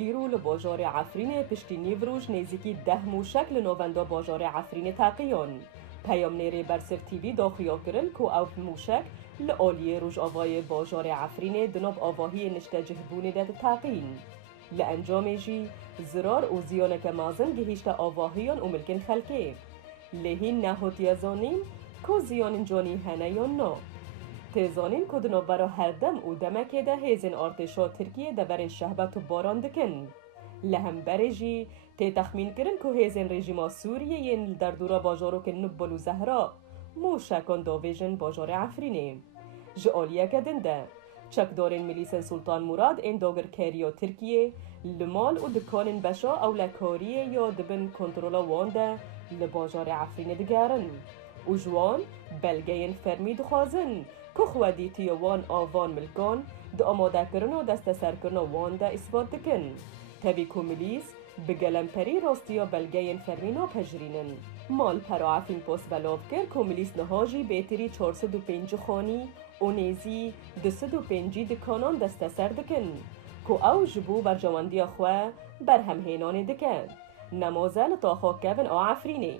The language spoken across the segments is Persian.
ایرو لباجار عفرین پشتی نیوروژ نزدیکی 10 موشک لنووندا باجار عفرین تاقیون. پیام نیره برسف تیوی داخیا کرن که او موشک لعالیه روژ آوای باجار عفرین دناب آواهی نشته جهبونه داد تاقین. لانجام جی زرار و زیانک مازن گهیشت آواهیان و ملکن خلکه. لهین نهوتی زانین که زیان جانی هنیان نا. تزانین که دناب برا هر دم و دمکه ده هزین ارتشا ترکیه ده برین شهبت و باران دکن. لهم برجی تی تخمین کرن که هزین رژیما سوریه ین در دورا باجارو که نبالو زهرا موشکان داویجن باجار عفرینه. جعالیه کدنده چکدارین ملیسن سلطان مراد این داگر کاریا ترکیه لمال و دکانین بشا او لکاریه یا دبن کنترولا وانده لباجار عفرینه دگرن. و جوان بلگین فرمی دخوازن که خوادی تیوان آوان ملکان ده آماده کرن و دست سر کرن وان ده اثبات دکن. تبی کمیلیس بگلم پری راستیا بلگین فرمی ناپجرینن. مال پراعفین پاس بلاف کر کمیلیس نهاجی بیتری 405 خانی و نیزی 205 دکانان دست سر دکن. که او جبو بر جواندی خواه بر همهینان دکن. نمازه لطاخا کون عفرینه.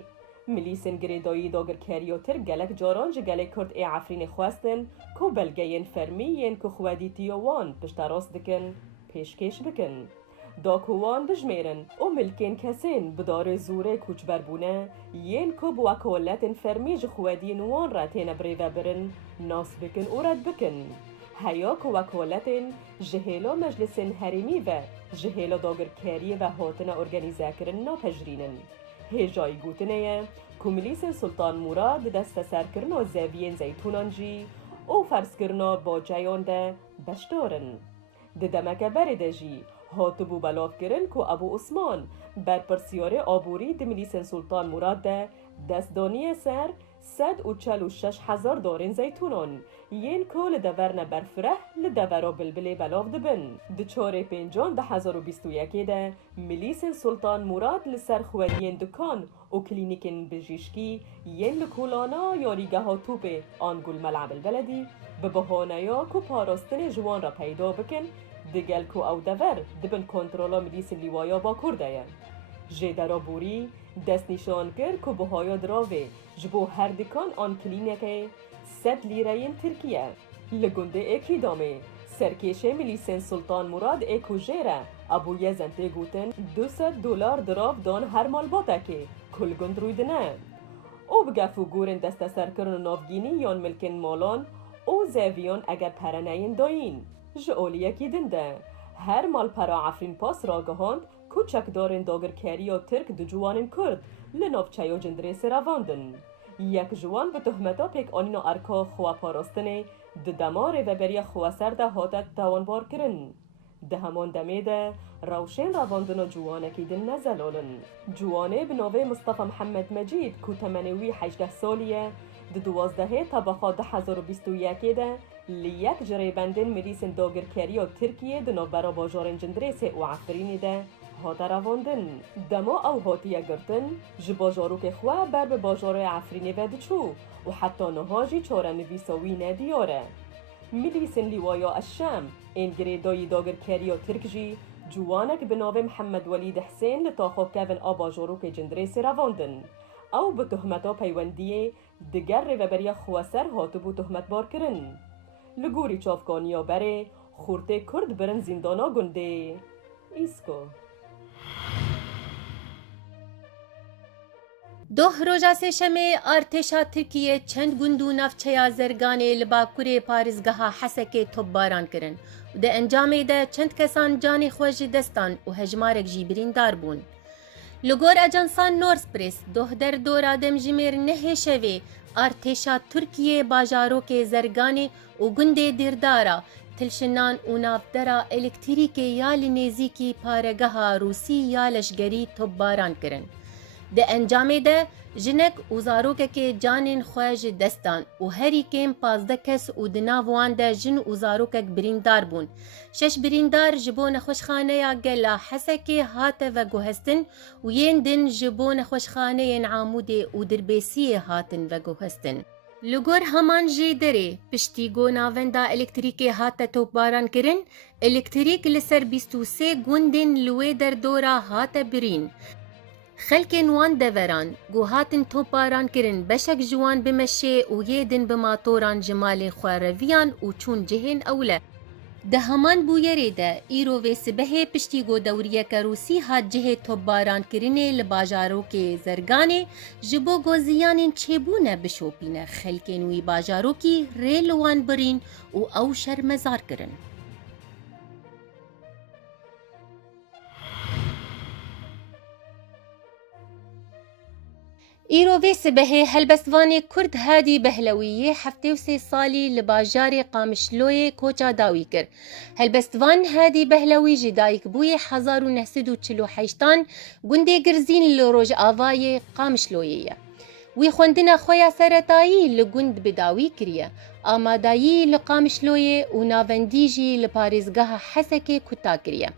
ملیسن گریدایی داگر کاریوتر گلک جاران گلک کرد ای عفرین خواستن که بلگین فرمی ین که خوادی تیوان پشت راست دکن پیشکش بکن. داکوان بجمیرن و ملکین کسین بدار زوره کوچ بربونه ین که بوکولت فرمی جخوادی نوان را تین بریوه برن ناس بکن و رد بکن. هیا که وکولت جهیلا مجلس هرمی و جهیلا داگر کاری و هاتن ارگانیزه کرن ناپجرینن. هجای گوتنه کمیلیس سلطان مراد دست سر کرن و زاوین زیتونان جی او فرس کرنا با جایان ده بشدارن. ده دمک برده جی هاتبو بلاف کرن که ابو عثمان بر پرسیاره آبوری ده ملیس سلطان مراد ده دستدانی سر 146,000 دارین زیتونان ین که لدورن برفره لدورا بلبله بلاف دبن. ده 4 پنجان ده 1021 ده ملیس سلطان مراد لسر خوادین دکان و کلینیکن بجیشکی ین لکولانا یاریگه ها توپ آنگل ملعب البلدی به بهانه یا که پاراستن جوان را پیدا بکن دگل که او دور دبن کنترولا ملیس لیوایا با کرده جدرا بوری دست نشان کرد که بهایا دراوه جبو هر دکان آن کلینیکه 100 لیرین ترکیه. لگنده ایکی دامه سرکیشه ملیسن سلطان مراد ایکو جیره ابو یزنته گوتن $200 دراو دان هر مال باته که کل گند رویده نه. او بگفو گورن دست سر کرن نافگینی یان ملکن مالان او زیویان اگر پرنین داین. جعالیه کی دنده هر مال پرا عفرین پاس راگهاند کوچک دارن داگر کاری و ترک دو جوانن کرد لناف چایو جندره سراواندن. یک جوان به تهمتا پیک آنینا ارکا خواه پاراستنه ده دماره و بریا خواه سرده حادت توانبار کرن. ده همان دمه ده روشن رواندن جوانه که دن نزلالن. جوانه به نوه مصطفى محمد مجید که 18 سالیه ده 12 طبقه 2021 ده لیک جریبندن ملیسن داگر کاری و ترکیه ده نوبرا باجارن جندرس و عفرینی ده هاتا رواندن. دما او هاتیه گرتن جباجارو که خواه بر به باجار عفرینی و دچو و حتی نهاجی چاره نویساوی ندیاره. ملیسن لیوایا الشام این گریدای داگر کاری و ترک جی جوانک به نام محمد ولید حسین لطاخو کون آباجارو که جندرس رواندن. او به تهمتا پیوندیه دگر و بریا خواسر هاتبو تهمت بار کرن. لگوری چافکانیا بره خورته کرد برن زندانا گنده ایسکو. دوه روژا سێشەمێ ئارتێشا ترکیە چەند گوند و ناوچەیە زەرگانێ لە باکوورێ پارێزگەها حەسەکێ تۆپباران کردن و دە ئەنجامێدا چەند کەسان جانی خۆی ji دەستان و هەژمارێک jî birîndar bûn. Li gor ajansa Norspres doh derdora demjimêr nehêşevê artêşa Tirkiyê bajarokê Zerganê û gundê Dîrdara tilşinan û navdera elektrîkê ya li nêzîkî paregeha Rûsî ya leşgerî topbaran kirin. Di encamê de jinek û zarokekê canên xwe ji destan û herî kêm 15 kes û di nav wan de jin û zarokek birîndar bûn. 6 birîndar ji bo nexweşxaneya gela Hesekê hate veguhestin û yên din ji bo nexweşxaneyên Amûdê û Dirbêsiyê hatin veguhestin. لگور همان جی دره پشتی گو ناوندا الکتریکی هات توپباران کرن الکتریک لسر 23 گوندن لوی در دورا هات برین خلکن وان دوران گو هاتن توپباران کرن بشک جوان بمشه و یدن بماتوران جمال خوارویان و چون جهن اوله ده همان بویره ده ایرو و سبه پشتی گو دوریه که روسی هات جه توباران کرنه لباجارو که زرگانه جبو گوزیانین چبونه بشوپینه خلکن وی باجارو کی ریلوان برین و او شرمزار کرن. ایروی سبه هلبستوانی کرد هادی بهلویه 73 سالی لباجار قامشلوی کوچا داوی کر. هلبستوان هادی بهلوی جدایک بوی 1948 گنده گرزین لروج آوای قامشلویه. وی خوندنا خویا سرطایی لگند بداوی کریه. آمادایی لقامشلوی و ناوندیجی لپاریزگاه حسک کتا کریه.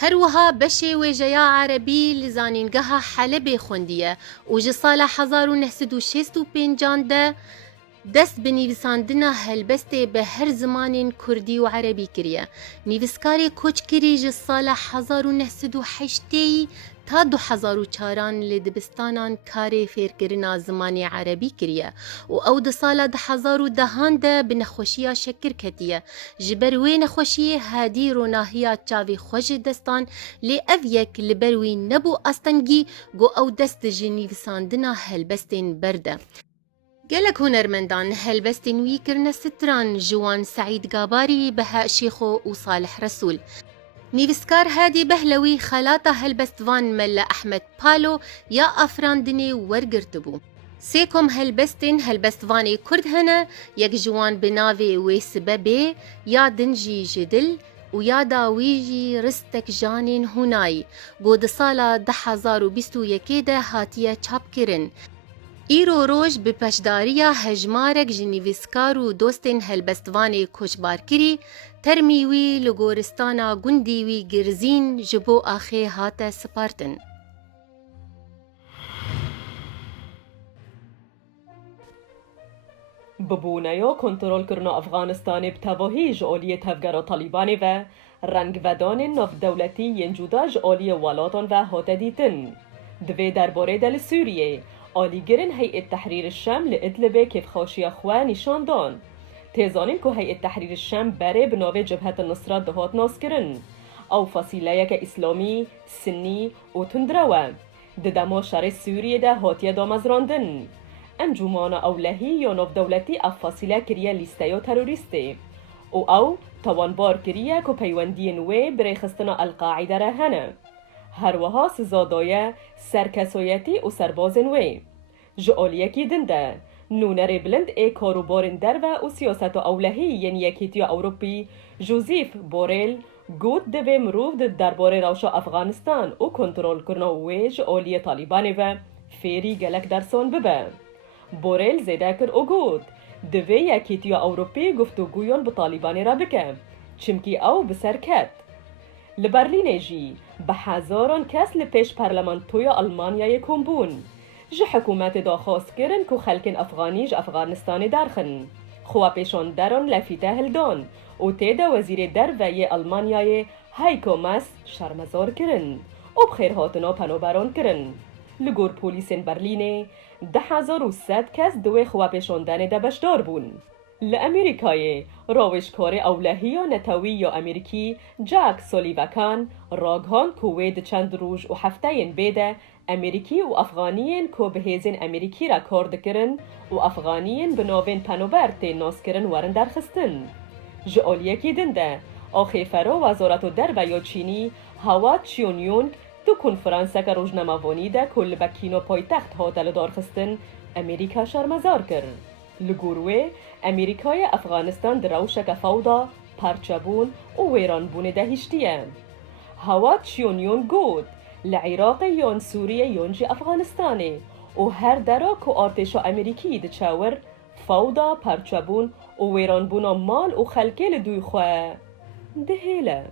هروها بشي وجيا عربي لزانينجها حلب خوندية وجي صالة 1965 ده دست بنيفساندنا هلبستي بهر زمان كردي وعربي كريا نيفسكاري كوچ كري جي صالة 1908 تا 2004 لدبستانان كاري فيركرنا زماني عربي كريا و او ده صالة 2010 ده بنخوشيا شكر كتيا جبروي نخوشيه هادي روناهيا چاوي خوش دستان لي افيك لبروي نبو استنگي گو او دست جنيفساندنا هلبستين برده گلک هنرمندان هلبستین وی کرن ستران جوان سعید گاباری بهاء شیخو و صالح رسول نيفسكار هادي بهلوي خلاطة هلبستوان ملا أحمد بالو يا أفراندني ورقرتبو سيكم هلبستين هلبستواني كرد هنا يك جوان بنافي ويسببي يا دنجي جدل ويا داويجي رستك جانين هناي قود صالة 2021 هاتيا چاپ کرن ایرو روش به پشداریا هجمارک جنیویسکار و دوستین هلبستوانی کوچبار کری ترمیوی لگورستانا گندیوی گرزین جبو آخی هات سپارتن. ببونایا کنترل کرنا افغانستان بتواهی جعالی تفگر طالبانی و رنگ ودان ناف دولتی ینجودا جعالی والاتان و هات دیتن. دوی درباره دل سوریه آلیگرن هیئت تحریر الشام لإدلب کیف خاشیا خواه نشان دان. تیزانین که هیئت تحریر الشام بره بناو جبهت النصرات دهات ناس کرن. او فصیله یک اسلامی، سنی و تندروه. ددما شر سوریه ده هاتیه دامزراندن. انجومان اولهی یا ناف دولتی اف فصیله کریه لیسته یا تروریسته. او توانبار کریه که پیوندی نوی برای خستنا القاعده را هنه. هروها سزادایه سرکسایتی و سربازن وی جعالیکی دنده نونر بلند ای کاروبارن در و سیاست اولهی یعنی یکیتی اوروپی جوزیف بوریل گود دوی مروف درباره روشا افغانستان و کنترل کرنا وی جعالی طالبان و فیری گلک درسان ببه بوریل زیده کر او گود دوی یکیتی اوروپی گفتگویان به طالبان را بکه چمکی او بسرکت لبرلین جی به هزاران کس لپیش پارلمانتوی آلمانیای کمبون جه حکومت دا خواست کرن که خلکن افغانیج افغانستانی درخن خواه پیشان دران لفیته هلدان و تیدا وزیر در وی آلمانیای هایکو ماس شرمزار کرن و بخیرهاتنا پنوبران کرن لگور پولیسین برلینه 10,100 کس دوی خواه پیشاندن دا بشدار بون لامریکای راوشکار اولهی یا نتوی یا امریکی جاک سولیوکان راگهان کوید چند روز و هفتهین بیده امریکی و افغانیین که به هیزن امریکی را کارد کرن و افغانیین به ناوین پنوبرت ناس کرن ورن درخستن. جعالیکی دنده آخیفرا وزارت در و یا چینی هوا چیونیونگ دو کنفرانسه که روزنامه‌وانی ده کل بکینو پایتخت هاتل دارخستن امریکا شرمزار کرد. لگوروه امریکای افغانستان دروشک فوضا پرچبون و ویرانبون دهشتیه. هوا چیونیون گود لعراق یون سوریه یونجی افغانستانه و هر درا که آرتش امریکی دچاور فوضا پرچبون و ویرانبون مال و خلکه لدوی خواه دهیله.